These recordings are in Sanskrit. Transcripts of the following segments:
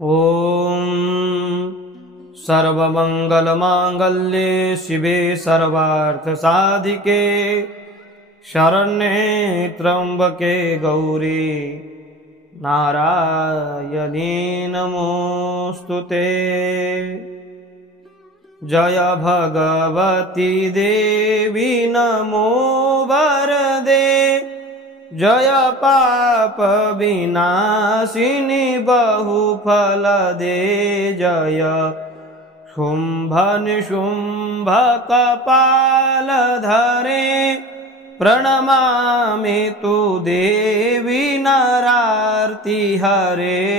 ॐ सर्वमङ्गलमाङ्गल्ये शिवे सर्वार्थसाधिके शरण्ये त्र्यम्बके गौरी नारायणी नमोऽस्तुते। जय भगवती देवी नमो वरदे, जय पाप विनाशिनी बहुफलदे, जय शुम्भ निशुम्भ कपालधरे, प्रणमामि तु देवी नरार्ति हरे।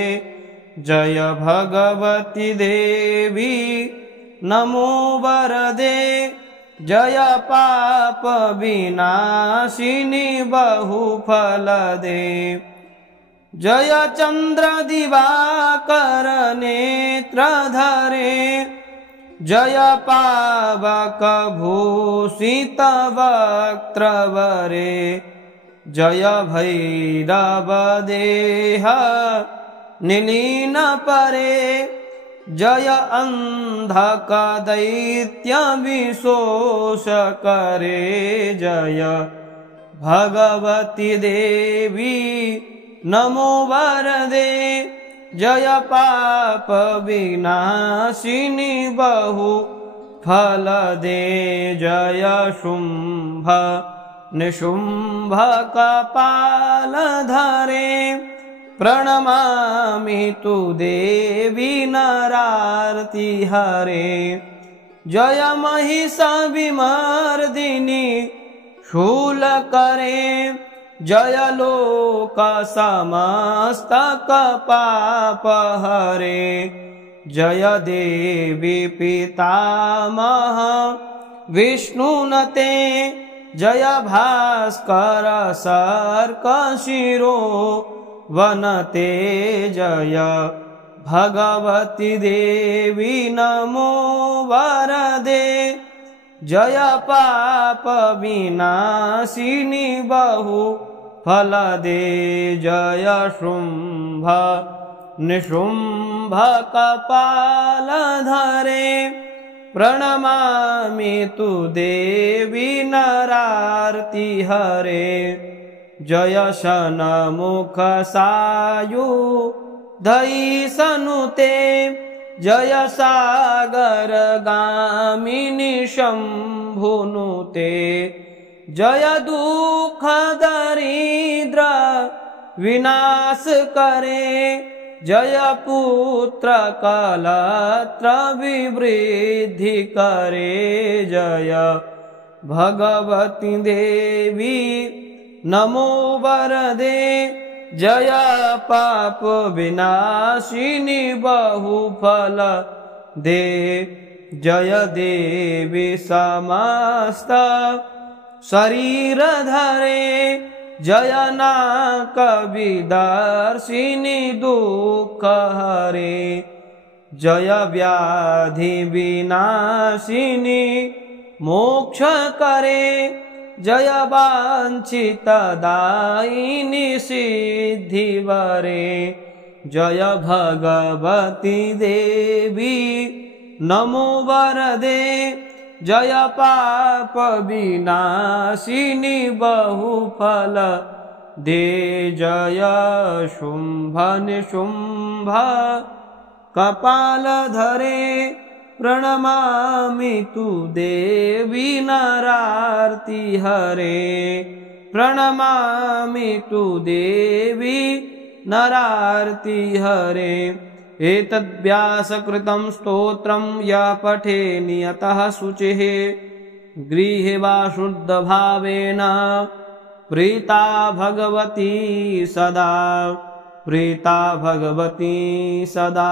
जय भगवती देवी नमो वरदे, जय पाप विनाशिनी बहुफलदे, जय चंद्र दिवाकर नेत्रधरे, जय पावक भूषित वक्त्रवरे, जय भैरव देह निलीन परे, जय अंधक दैत्य विशोष करे, जय भगवती देवी नमो वरदे, जय पाप विनाशिनी बहुफलदे, जय शुम्भ निशुम्भ कपालधरे, प्रणमामि तु देवी नरार्ति हरे। जय महिषाविमर्दिनी शूलकरे, जय लोक समस्तक पापहरे, जय देवी पितामह विष्णुनते, जय भास्कर सर्क शिरो वनते, जय भगवती देवी नमो वरदे, जय पाप विनाशिनी बहुफलदे, जय शुम्भ निशुम्भ कपालधरे, प्रणमामि तु देवी नरार्ति हरे। जय शनमुख सायुधैसनुते, जय सागर गामिनी शंभुनुते, जय दुख दरिद्र विनाश करे, जय पुत्र कलत्र विवृद्धि करे, जय भगवती देवी नमो वरदे, जय पाप विनाशिनी बहुफलदे, जय देवी समस्त शरीरधरे, जय नाक विदर्शिनी दुःखहरे, जय व्याधि विनाशिनी मोक्ष करे, जय वांछित दायिनी सिद्धिवरे, जय भगवती देवी नमो वरदे, जय पाप विनाशिनी बहुफलदे, जय शुम्भ निशुम्भ कपालधरे, प्रणमामि तु देवी नरार्ति हरे। प्रणमामि तु देवी नरार्ति हरे। एतद्व्यासकृतं स्तोत्रं यः पठे नियतः शुचिः गृहे वा शुद्धभावेन प्रीता भगवती सदा, प्रीता भगवती सदा।